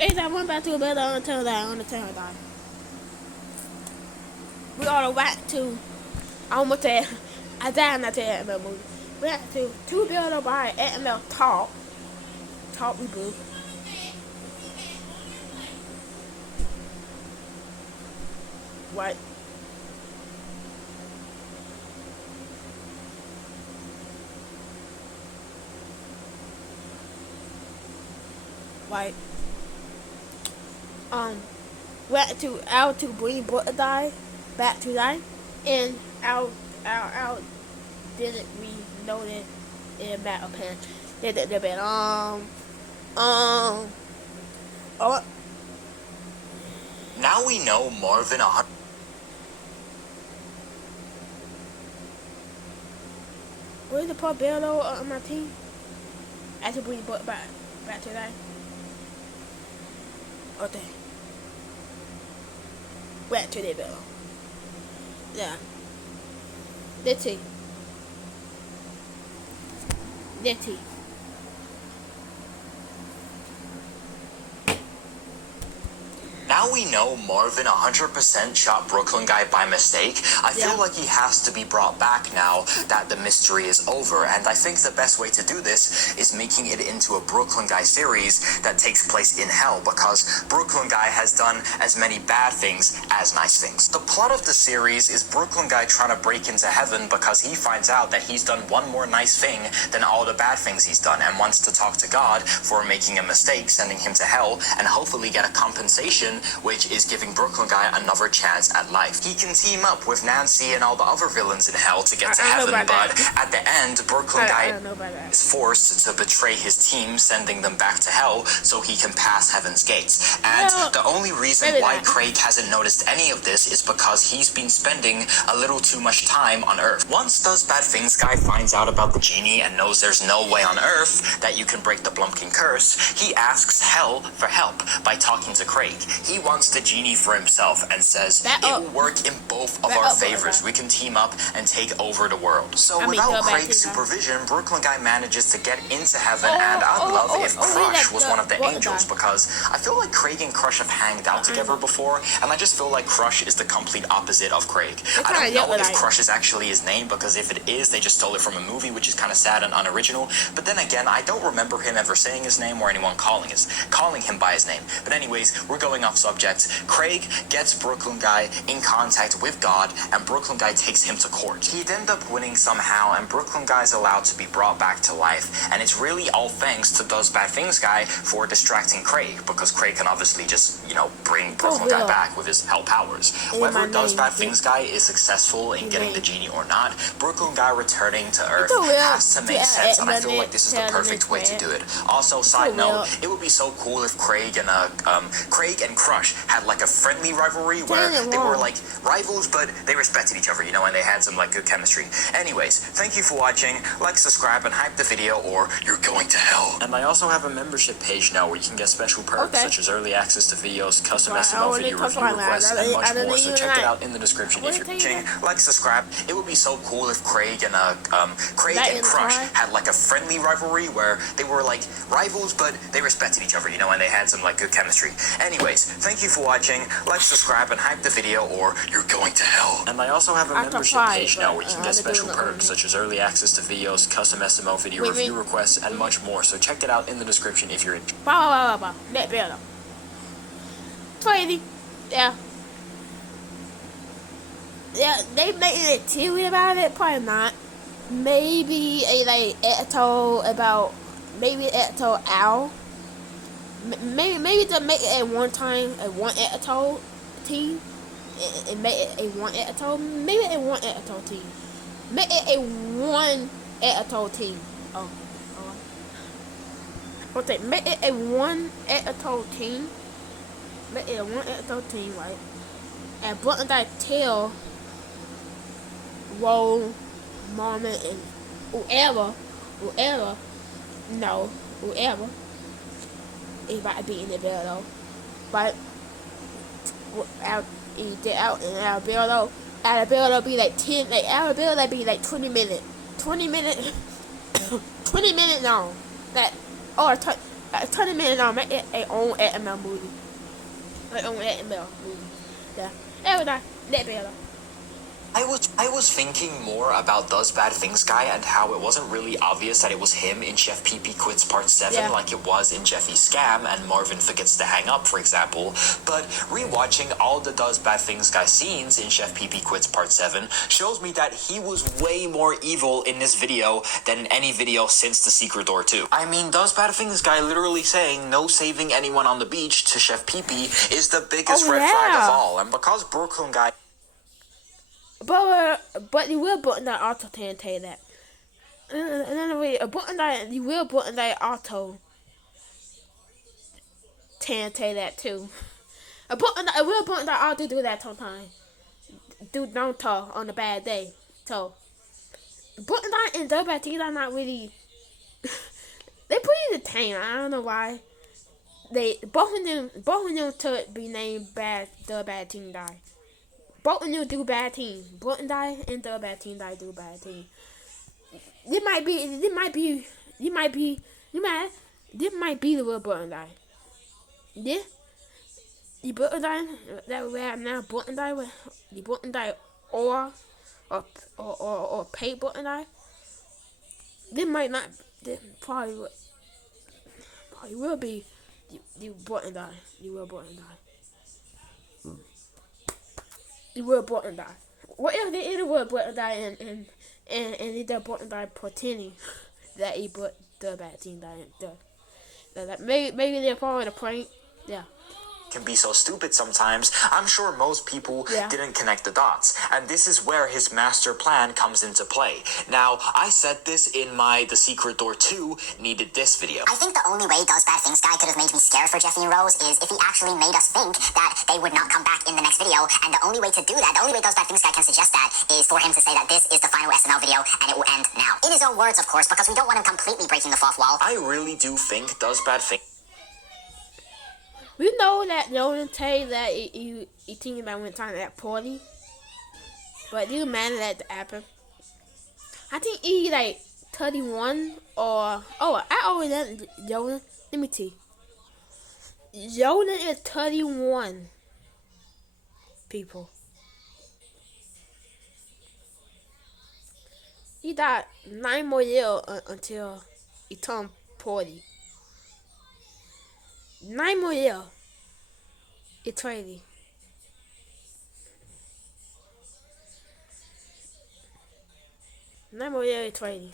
Anytime one back to a better on the turn die. We all back to I almost said I died not to AML movie. We had to two build by AML talk reboot. What? Right. We had to out to bring Butter die back to life, and our didn't we know that in Battle Pen that they've been oh. Now we know more than 100. Where's the poor Bello on my team? I have to bring Butter back to life. Okay. Back to the Bello. Yeah. Let's see. Now we know more than 100% shot Brooklyn guy by mistake. I feel like he has to be brought back now that the mystery is over, and I think the best way to do this is making it into a Brooklyn guy series that takes place in hell, because Brooklyn guy has done as many bad things as nice things. The plot of the series is Brooklyn guy trying to break into heaven because he finds out that he's done one more nice thing than all the bad things he's done, and wants to talk to God for making a mistake, sending him to hell, and hopefully get a compensation, which is giving Brooklyn guy another chance at life. He can team up with Nancy and all the other villains in hell to get to heaven, but at the end, Brooklyn guy is forced to betray his team, sending them back to hell so he can pass heaven's gates. And the only reason why Craig hasn't noticed any of this is because he's been spending a little too much time on Earth. Once Does Bad Things guy finds out about the genie and knows there's no way on Earth that you can break the Blumpkin curse, he asks hell for help by talking to Craig. He wants the genie for himself and says it will work in both of our favors. We can team up and take over the world. So without Craig's supervision, Brooklyn guy manages to get into heaven, and I'd love if Crush was one of the angels, because I feel like Craig and Crush have hanged out together before, and I just feel like Crush is the complete opposite of Craig. I don't know if Crush is actually his name, because if it is, they just stole it from a movie, which is kind of sad and unoriginal. But then again, I don't remember him ever saying his name or anyone calling him by his name. But anyways, we're going off subject. Craig gets Brooklyn guy in contact with God, and Brooklyn guy takes him to court. He'd end up winning somehow, and Brooklyn guy's allowed to be brought back to life, and it's really all thanks to Does Bad Things guy for distracting Craig, because Craig can obviously just, bring Brooklyn guy back with his hell powers. Whether Does Bad Things guy is successful in getting the genie or not, Brooklyn guy returning to Earth has to make sense, and I feel like this is the perfect way to do it. Also, side note, it would be so cool if Craig and Crush had like a friendly rivalry where they were like rivals, but they respected each other, and they had some like good chemistry. Anyways, thank you for watching. Like, subscribe, and hype the video, or you're going to hell. And I also have a membership page now where you can get special perks such as early access to videos, custom SML video review requests, and much more. So check it out in the description if you're watching. Like, subscribe. It would be so cool if Craig and Crush had like a friendly rivalry where they were like rivals, but they respected each other, and they had some like good chemistry. Anyways, thank you for watching. Like, subscribe, and hype the video, or you're going to hell. And I also have a membership page now where you can get special perks such as early access to videos, custom SML video review requests, and much more. So check it out in the description if you're interested. Net better. 20. Yeah, they made a theory about it. Probably not. Maybe a Eto'o Owl. Maybe to make it at one time a one Eto'o team, and make it a one Eto'o. Maybe a one Eto'o team. Make it a one Eto'o team. Make it a one Eto'o team. Make it a one Eto'o team, right? And Brooklyn guy tell Roll, Mama, and whoever is about to be in the building, but out in Alabama be like 10, like Alabama be like 20 minutes long. That or $20 million make it a own XML movie. Like own XML movie. Yeah. Everything. That better. I was thinking more about Does Bad Things Guy and how it wasn't really obvious that it was him in Chef Pee Pee Quits Part 7 Yeah. like it was in Jeffy's Scam and Marvin Forgets to Hang Up, for example, but rewatching all the Does Bad Things Guy scenes in Chef Pee Pee Quits Part 7 shows me that he was way more evil in this video than in any video since The Secret Door 2. I mean, Does Bad Things Guy literally saying no saving anyone on the beach to Chef Pee Pee is the biggest red flag of all, and because Brooklyn Guy But you will button that auto can tell you that. Another way, a button that you will button that auto can tell you that too. A will button that auto do that sometimes. Don't talk on a bad day. So button that and double bad teams are not really. They pretty tame. I don't know why. Both of them to be named the bad team die. Both of them do bad team. Button die and the bad team die do bad team. This might be the real button die. Yeah. The button die that we have now button die with the button die or pay button die. This might not. This probably will be the button die. The real button die. The real button die. What if they either real button die and the button die pretending that he put the bad team die in maybe they're following a prank. Yeah. Can be so stupid sometimes, I'm sure most people didn't connect the dots. And this is where his master plan comes into play. Now, I said this in my The Secret Door 2 Needed This video. I think the only way Does Bad Things Guy could have made me scared for Jeffy and Rose is if he actually made us think that they would not come back in the next video. And the only way to do that, the only way Does Bad Things Guy can suggest that is for him to say that this is the final SNL video and it will end now. In his own words, of course, because we don't want him completely breaking the fourth wall. I really do think Does Bad Things We know that Nolan tell you that he thinking about when time at party, but you mad at that to happen. I think he like 31 or I always let Jordan. Let me see. Jordan is 31. People. He got 9 more years until he turned 40. 9 more years. It's crazy. Nine more years, it's crazy.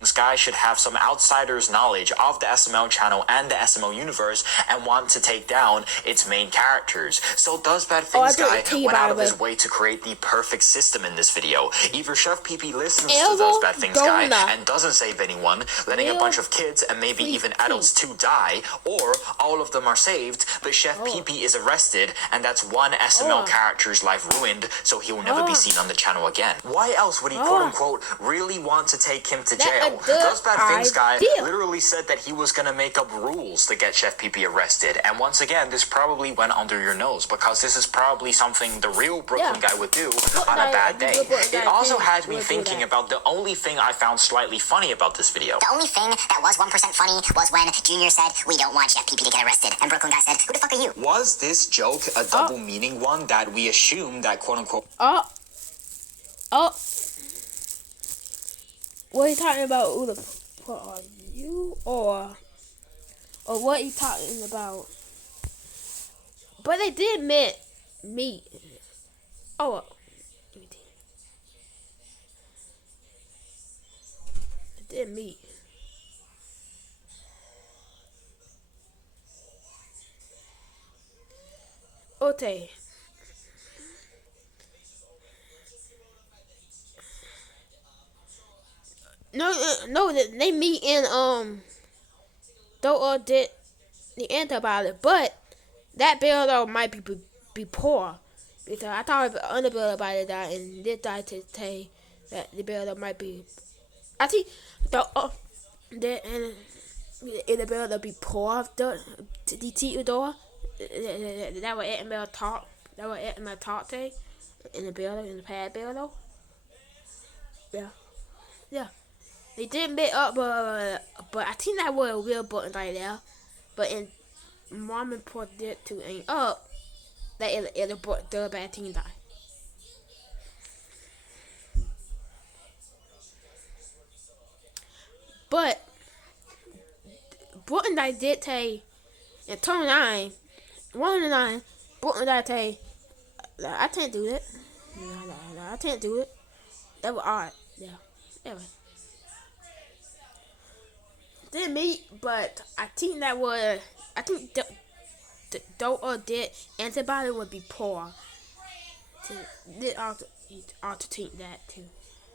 This guy should have some outsider's knowledge of the SML channel and the SML universe and want to take down its main characters. So Does Bad Things Guy went out of his way to create the perfect system in this video. Either Chef Pee Pee listens to Does Bad Things Guy and doesn't save anyone, letting a bunch of kids and maybe even adults to die, or all of them are saved, but Chef Pee Pee is arrested and that's one SML character's life ruined, so he will never be seen on the channel again. Why else would he quote-unquote really want to take him to jail? Does Bad Things Guy literally said that he was gonna make up rules to get Chef Pee Pee arrested, and once again, this probably went under your nose because this is probably something the real Brooklyn guy would do on a bad day. It also had me thinking about the only thing I found slightly funny about this video. The only thing that was 1% funny was when Junior said, "We don't want Chef Pee Pee to get arrested," and Brooklyn guy said, "Who the fuck are you?" Was this joke a double meaning one that we assume that quote-unquote What are you talking about? Who the fuck are you? Or what are you talking about? But they did meet. Oh, they did meet. Okay. No, they meet in though did the antibiotic, but that builder might be poor because I thought other builder about it died and this died to say that the builder might be. I think the builder be poor the teacher door that was at my talk. That was at my talk day in the building, in the pad building. Yeah, yeah. They didn't make up, but I think that was a real button right there. But in Mom and Port did to ain't up, that it'll brought the bad team die. But Brooklyn I did say in 29, 109, Brooklyn I say I can't do that. No, I can't do it. That was odd. Yeah. Anyway. Didn't meet, but I think the did antibody would be poor. Did also think that too.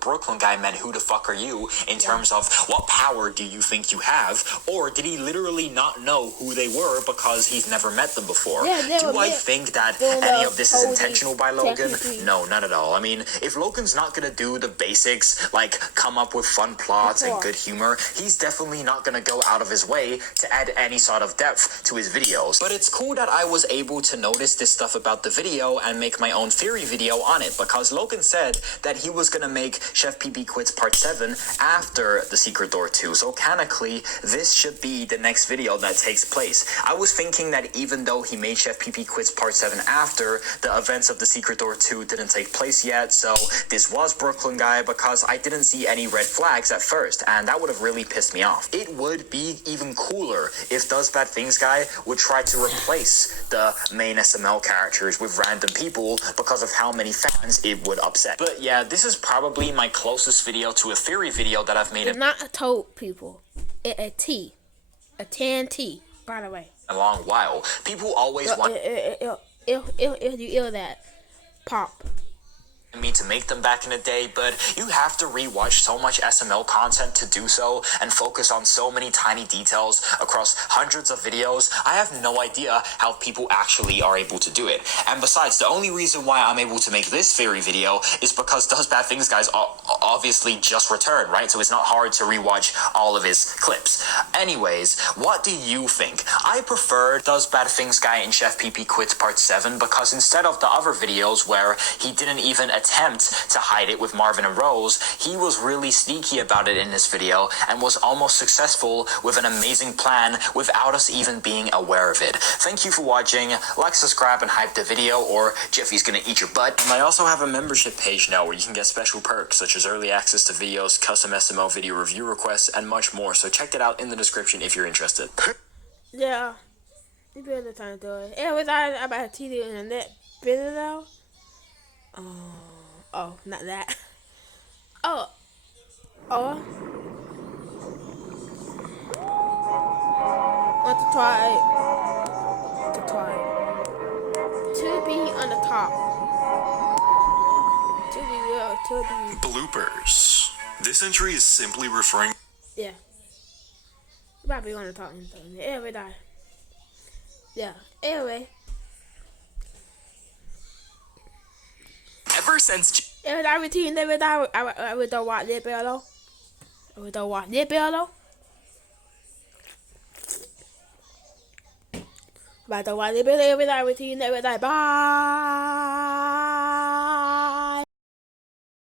Brooklyn guy meant who the fuck are you in terms of what power do you think you have, or did he literally not know who they were because he's never met them before? Do I think that any of this is intentional by Logan? No, not at all. I mean, if Logan's not gonna do the basics, like come up with fun plots and good humor, he's definitely not gonna go out of his way to add any sort of depth to his videos. But it's cool that I was able to notice this stuff about the video and make my own theory video on it, because Logan said that he was gonna make Chef PP Quits Part 7 after The Secret Door 2, so canonically, this should be the next video that takes place. I was thinking that even though he made Chef PP Quits Part 7 after, the events of The Secret Door 2 didn't take place yet, so this was Brooklyn guy, because I didn't see any red flags at first, and that would have really pissed me off. It would be even cooler if Does Bad Things guy would try to replace the main SML characters with random people because of how many fans it would upset. But yeah, this is probably my closest video to a theory video that I've made. It's not a toad, people. It's a T. A tan T, by the way. A long while. People always want If you ill that, pop. me to make them back in the day, but you have to rewatch so much SML content to do so and focus on so many tiny details across hundreds of videos. I have no idea how people actually are able to do it. And besides, the only reason why I'm able to make this theory video is because Does Bad Things guys obviously just returned, right? So it's not hard to rewatch all of his clips. Anyways, what do you think? I prefer Does Bad Things guy in Chef PP Quits Part 7 because instead of the other videos where he didn't even attempt to hide it with Marvin and Rose, he was really sneaky about it in this video and was almost successful with an amazing plan without us even being aware of it. Thank you for watching. Like, subscribe, and hype the video, or Jeffy's gonna eat your butt. And I also have a membership page now where you can get special perks such as early access to videos, custom SML video review requests, and much more. So check that out in the description if you're interested. Yeah. You better time to do it. Yeah, was I about to TV in that video? Oh, not that. Oh. Want to try to be on the top. To be. Bloopers. This entry is simply referring. Yeah. Probably on the top. Anyway, die. Yeah. Anyway. Ever since. I routine every day. I would don't watch this video. I would don't watch this video. But don't watch this video every day. Routine every day. Bye.